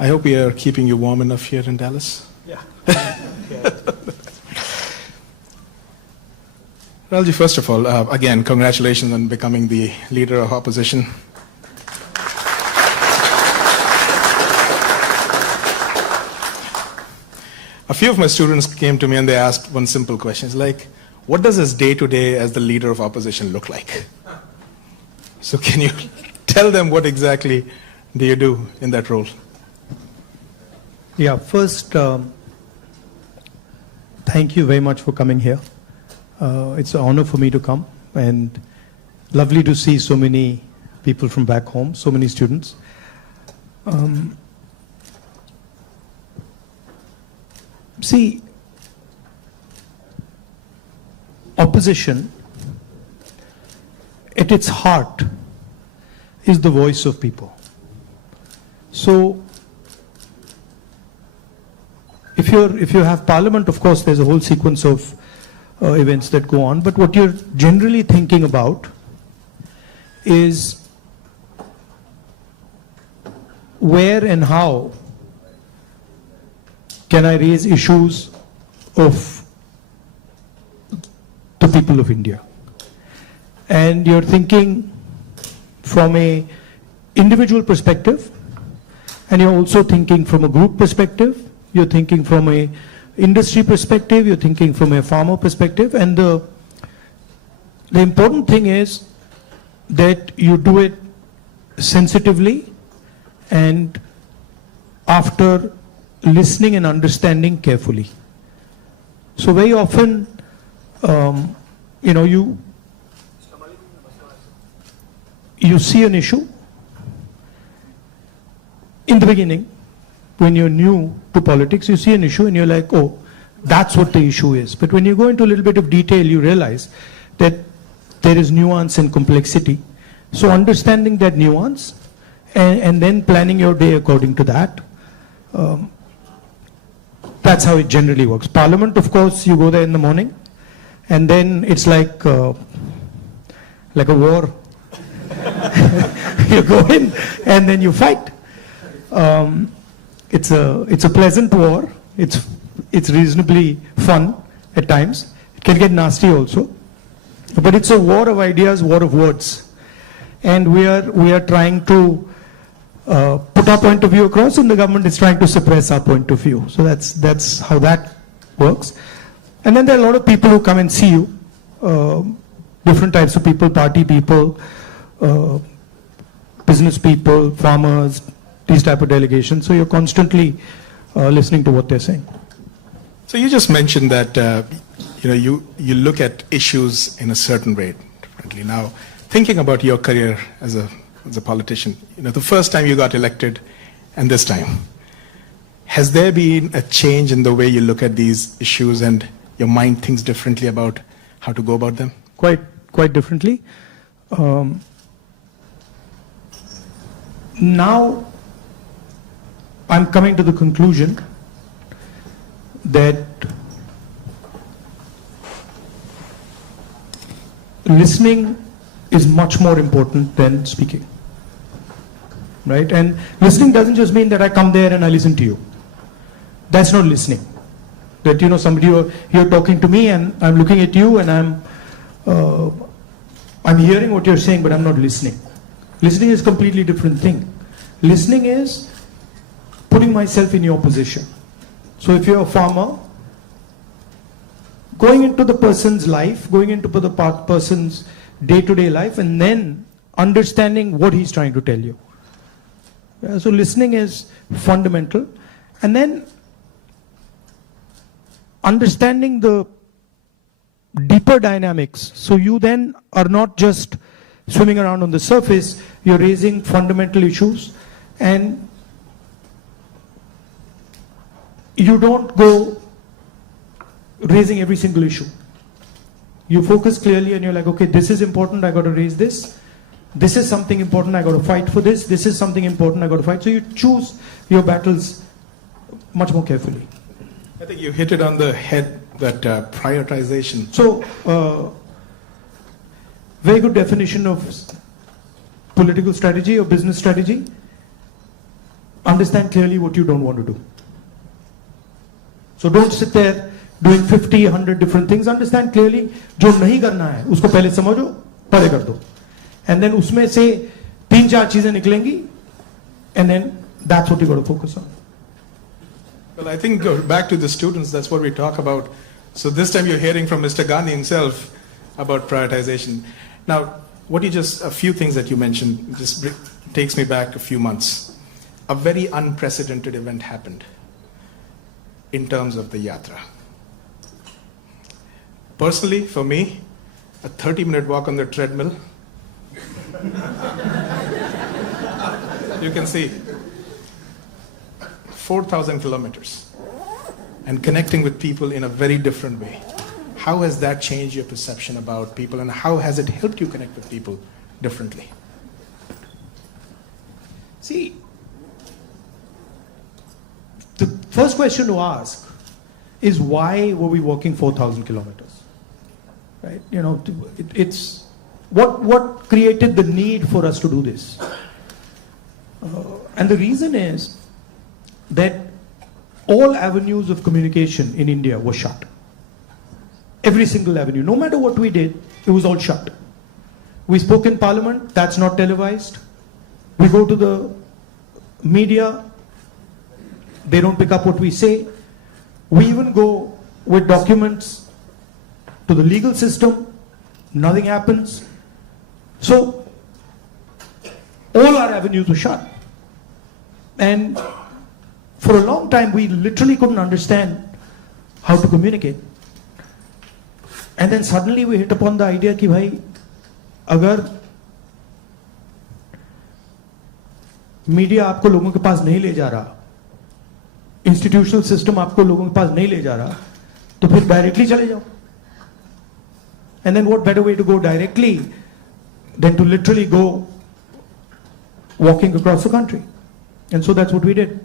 I hope we are keeping you warm enough here in Dallas. Yeah. Rahulji, first of all, again, congratulations on becoming the leader of opposition. A few of my students came to me and they asked one simple question. It's like, what does his day-to-day as the leader of opposition look like? So can you tell them what exactly do you do in that role? Yeah, first, thank you very much for coming here. It's an honor for me to come, and lovely to see so many people from back home, so many students. See, opposition, at its heart, is the voice of people. So, if you have parliament, of course, there's a whole sequence of events that go on, but what you're generally thinking about is where and how can I raise issues of the people of India. And you're thinking from a individual perspective, and you're also thinking from a group perspective, you're thinking from a industry perspective, you're thinking from a farmer perspective, and the important thing is that you do it sensitively and after listening and understanding carefully. So very often, you see an issue in the beginning. When you're new to politics, you see an issue and you're like, oh, that's what the issue is. But when you go into a little bit of detail, you realize that there is nuance and complexity. So understanding that nuance and then planning your day according to that, that's how it generally works. Parliament, of course, you go there in the morning, and then it's like a war. You go in and then you fight. It's a pleasant war. It's reasonably fun at times. It can get nasty also, but it's a war of ideas, war of words, and we are trying to put our point of view across, and the government is trying to suppress our point of view. So that's how that works. And then there are a lot of people who come and see you, different types of people, party people, business people, farmers, these type of delegations. So you're constantly listening to what they're saying. So you just mentioned that you look at issues in a certain way differently. Now, thinking about your career as a politician, the first time you got elected and this time, has there been a change in the way you look at these issues and your mind thinks differently about how to go about them? Quite differently. Now, I'm coming to the conclusion that listening is much more important than speaking, right? And listening doesn't just mean that I come there and I listen to you. That's not listening. That somebody you're talking to me and I'm looking at you and I'm hearing what you're saying, but I'm not listening. Listening is a completely different thing. Listening is putting myself in your position. So if you're a farmer, going into the person's life, going into the person's day-to-day life, and then understanding what he's trying to tell you. So listening is fundamental. And then understanding the deeper dynamics. So you then are not just swimming around on the surface, you're raising fundamental issues, and you don't go raising every single issue. You focus clearly and you're like, okay, this is important, I got to raise this. This is something important, I got to fight for this. This is something important, I got to fight. So you choose your battles much more carefully. I think you hit it on the head, that prioritization. So, very good definition of political strategy or business strategy. understand clearly what you don't want to do. So don't sit there doing 50, 100 different things. Understand clearly जो नहीं करना है उसको पहले समझो, पहले कर दो. And then उसमें से 3-4 चीजें निकलेंगी, and then that's what you got to focus on. Well, I think back to the students, that's what we talk about. So this time you're hearing from Mr. Gandhi himself about prioritization. Now, a few things that you mentioned just takes me back a few months. A very unprecedented event happened in terms of the yatra. Personally, for me, a 30-minute walk on the treadmill, you can see 4,000 kilometers and connecting with people in a very different way. How has that changed your perception about people, and how has it helped you connect with people differently? See, the first question to ask is why were we walking 4,000 kilometers? Right? You know, it's what created the need for us to do this? And the reason is that all avenues of communication in India were shut. Every single avenue, no matter what we did, it was all shut. We spoke in Parliament, that's not televised. We go to the media, they don't pick up what we say. We even go with documents to the legal system, nothing happens. So, all our avenues were shut. And for a long time, we literally couldn't understand how to communicate. And then suddenly we hit upon the idea कि भाई अगर media आपको लोगों के पास नहीं ले जा रहा, इंस्टीट्यूशनल सिस्टम आपको लोगों के पास नहीं ले जा रहा, तो फिर डायरेक्टली चले जाओ. And then what better way to go directly than to literally go walking across the country? And so that's what we did.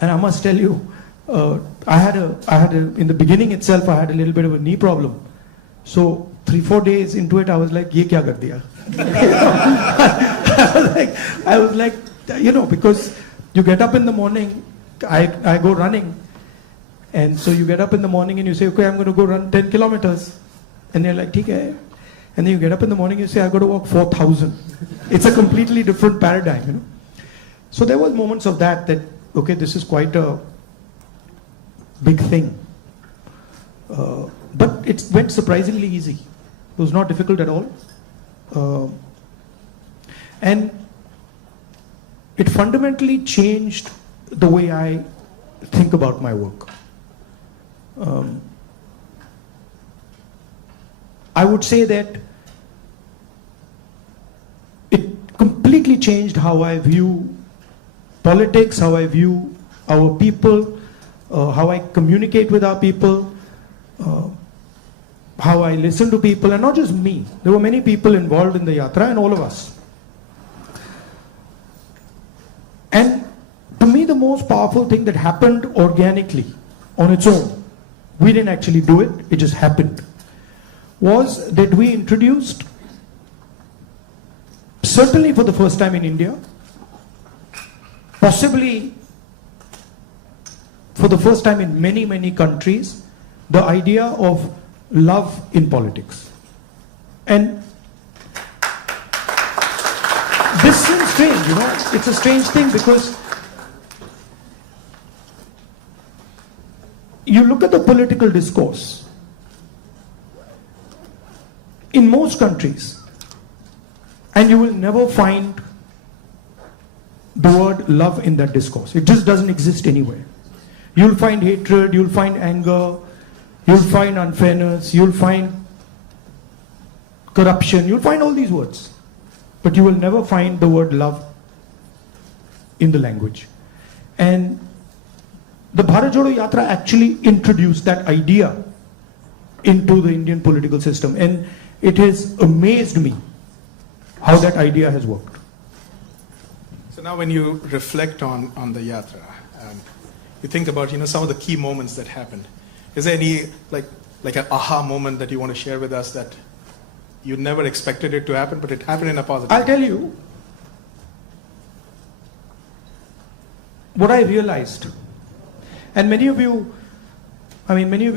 And I must tell you, in the beginning itself, I had a little bit of a knee problem. So 3-4 days into it, I was like, "Ye kya kar diya?" I was like, you know, because you get up in the morning, I go running, and so you get up in the morning and you say, "Okay, I'm going to go run 10 kilometers," and they're like, "Theek hai." And then you get up in the morning and you say, "I've got to walk 4,000." It's a completely different paradigm, you know. So there was moments of that, okay, this is quite a big thing. But it went surprisingly easy. It was not difficult at all. And it fundamentally changed the way I think about my work. I would say that it completely changed how I view politics, how I view our people, how I communicate with our people, how I listen to people, and not just me. There were many people involved in the yatra, and all of us. And to me, the most powerful thing that happened organically, on its own, we didn't actually do it, it just happened, was that we introduced, certainly for the first time in India, possibly for the first time in many, many countries, the idea of love in politics. And this seems strange, you know, it's a strange thing because you look at the political discourse in most countries and you will never find the word love in that discourse. It just doesn't exist anywhere. You'll find hatred, you'll find anger, you'll find unfairness, you'll find corruption, you'll find all these words. But you will never find the word love in the language. And the Bharat Jodo Yatra actually introduced that idea into the Indian political system. And it has amazed me how that idea has worked. So now when you reflect on the yatra, you think about, you know, some of the key moments that happened. Is there any like an aha moment that you want to share with us that you never expected it to happen, but it happened in a positive way? I'll tell you, what I realized, and many of you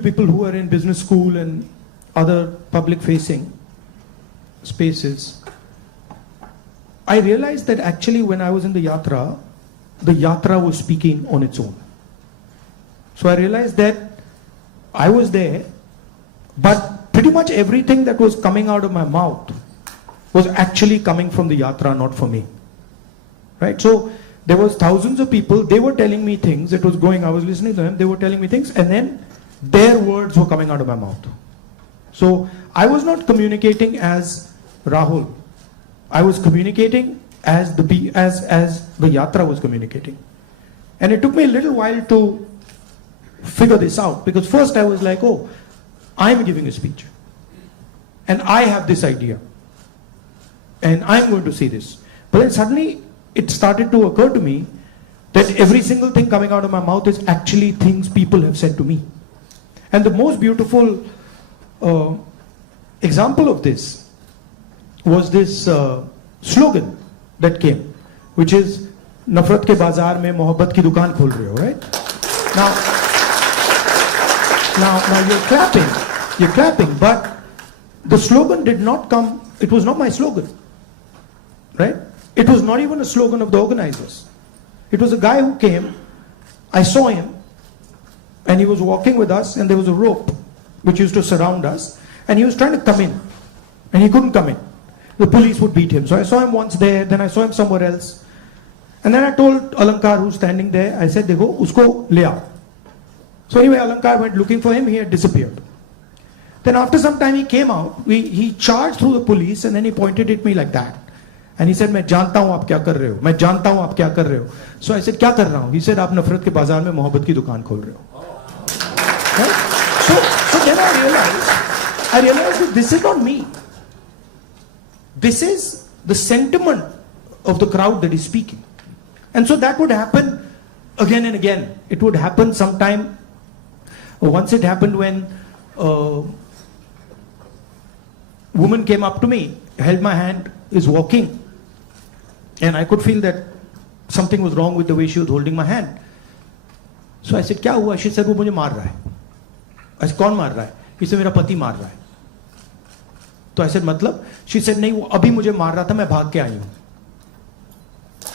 people who are in business school and other public facing spaces, I realized that actually when I was in the yatra was speaking on its own. So I realized that I was there, but pretty much everything that was coming out of my mouth was actually coming from the yatra, not for me. Right? So there was thousands of people, they were telling me things, I was listening to them, they were telling me things, and then their words were coming out of my mouth. So I was not communicating as Rahul. I was communicating as the yatra was communicating. And it took me a little while to figure this out, because first I was like, oh, I'm giving a speech. And I have this idea. And I'm going to say this. But then suddenly it started to occur to me that every single thing coming out of my mouth is actually things people have said to me. And the most beautiful example of this was this slogan that came, which is "Nafrat ke bazaar mein mohabbat ki dukaan khol rahe ho," right? Now you're clapping, but the slogan did not come, it was not my slogan, right? It was not even a slogan of the organizers. It was a guy who came, I saw him, and he was walking with us, and there was a rope which used to surround us, and he was trying to come in, and he couldn't come in. The police would beat him. So I saw him once there, then I saw him somewhere else. And then I told Alankar, who's standing there, I said, "Dekho, usko le aao." So anyway, Alankar went looking for him, he had disappeared. Then after some time he came out, he charged through the police, and then he pointed at me like that. And he said, "मैं जानता हूँ आप क्या कर रहे हो, मैं जानता हूँ आप क्या कर रहे हो." So I said, "क्या कर रहा हूँ?" He said, "आप नफरत के बाजार में मोहब्बत की दुकान खोल रहे हो." Right? So then I realized that this is not me. This is the sentiment of the crowd that is speaking. And so that would happen again and again. It would happen sometime. Once it happened when a woman came up to me, held my hand, is walking, and I could feel that something was wrong with the way she was holding my hand. So I said, "क्या हुआ?" She said, "वो मुझे मार रहा है." I said, "कौन मार रहा है?" He said, "मेरा पति मार रहा है." तो I said, "मतलब?" She said, "नहीं, वो अभी मुझे मार रहा था, मैं भाग के आई हूं."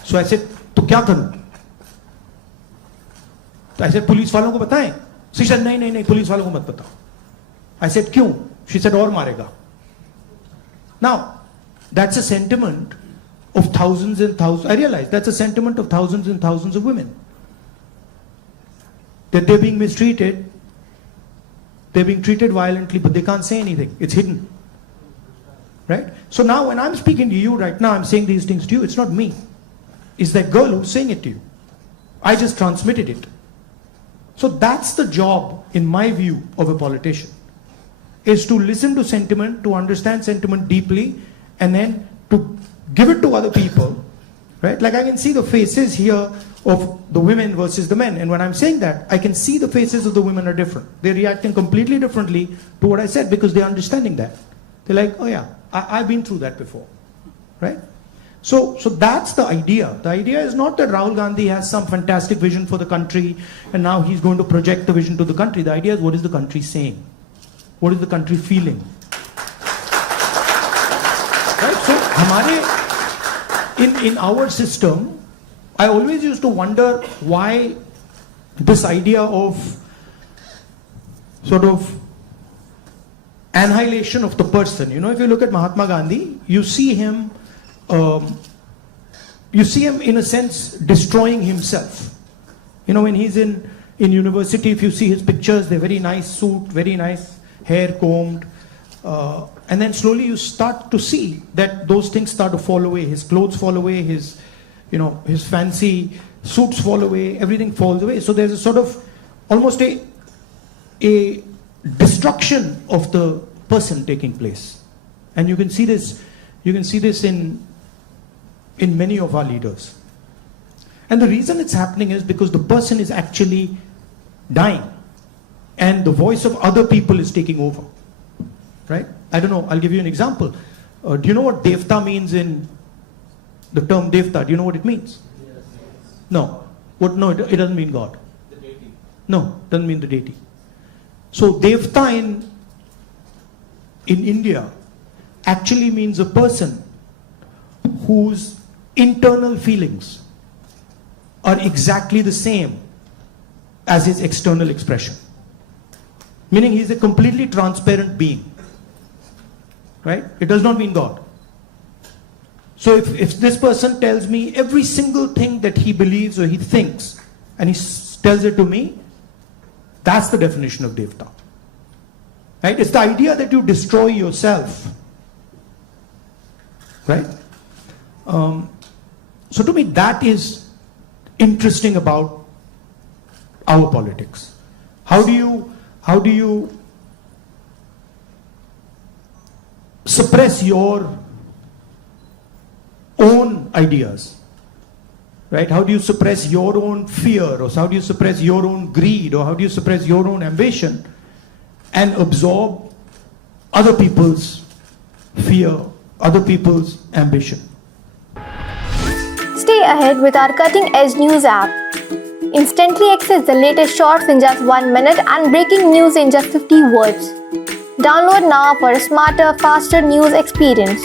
So I said, "तो क्या करूं?" तो I said, "पुलिस वालों को बताएं?" She said, "नहीं नहीं नहीं, पुलिस वालों को मत बताओ." I said, "क्यों?" She said, "और मारेगा." Now, that's a sentiment of thousands and thousands. I realize that's a sentiment of thousands and thousands of women. That they're being mistreated, they're being treated violently, but they can't say anything. It's hidden. Right? So now when I'm speaking to you right now, I'm saying these things to you, it's not me. It's that girl who's saying it to you. I just transmitted it. So that's the job, in my view, of a politician, is to listen to sentiment, to understand sentiment deeply, and then to give it to other people. Right? Like I can see the faces here of the women versus the men. And when I'm saying that, I can see the faces of the women are different. They're reacting completely differently to what I said because they're understanding that. They're like, "Oh yeah, I've been through that before." Right? So that's the idea. The idea is not that Rahul Gandhi has some fantastic vision for the country and now he's going to project the vision to the country. The idea is, what is the country saying? What is the country feeling? Right? So in our system, I always used to wonder why this idea of sort of annihilation of the person. You know, if you look at Mahatma Gandhi, you see him in a sense destroying himself. You know, when he's in university, if you see his pictures, they're very nice suit, very nice hair combed, and then slowly you start to see that those things start to fall away. His clothes fall away, his fancy suits fall away, everything falls away. So there's a sort of almost a destruction of the person taking place. And you can see this in many of our leaders. And the reason it's happening is because the person is actually dying and the voice of other people is taking over. Right? I don't know, I'll give you an example. Do you know what devta means in the term devta? Do you know what it means? Yes. No. What? No, it doesn't mean God. The deity. No, doesn't mean the deity. So Devta in India actually means a person whose internal feelings are exactly the same as his external expression. Meaning he's a completely transparent being. Right? It does not mean God. So if this person tells me every single thing that he believes or he thinks, and he tells it to me, that's the definition of Devta. Right? It's the idea that you destroy yourself. Right? So to me, that is interesting about our politics. How do you suppress your own ideas? Right? How do you suppress your own fear, or how do you suppress your own greed, or how do you suppress your own ambition and absorb other people's fear, other people's ambition? Stay ahead with our cutting-edge news app. Instantly access the latest shorts in just 1 minute and breaking news in just 50 words. Download now for a smarter, faster news experience.